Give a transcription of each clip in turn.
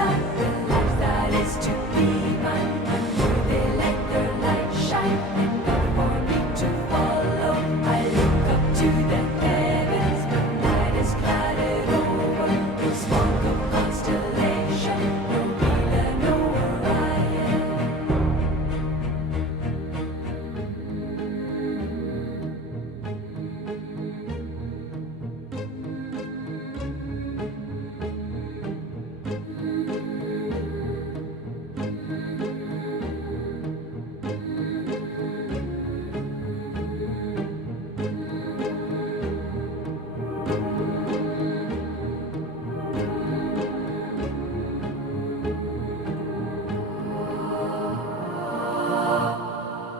outside the life that is to be mine. And would they let their light shine enough for me to follow? I look up to the heavens, but night is clouded over. No smoke of constellation, no Vela, no Orion.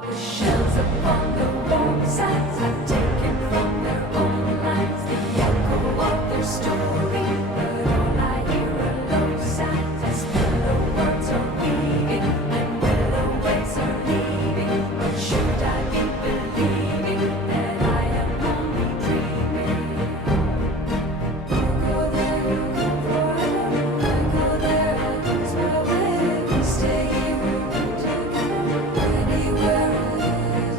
The shells upon the warm sands have taken from their own lines the echo of their story, but all I hear are low sounds as willow words are weaving and willow waves are leaving. But should I be believing that I am only dreaming? You go there, you go forever. I go there, I lose my way. We stay here, we go together, anywhere it is.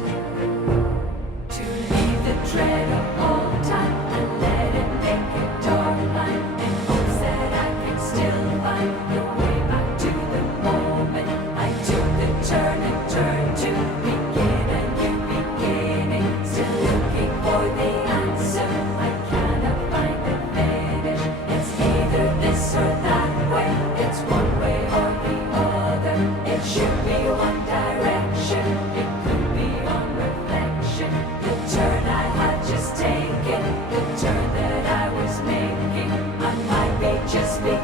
To leave the dread of all time and let it make a dark line, in hopes that I can still find the way back to the moment I took the turn and turned to begin a new beginning. Still looking for the answer, I cannot find the finish. It's either this or that way, it's one way or the other. It should be one direction, it could be on reflection. The turn I had just taken, the turn that I was making, I might be just beginning.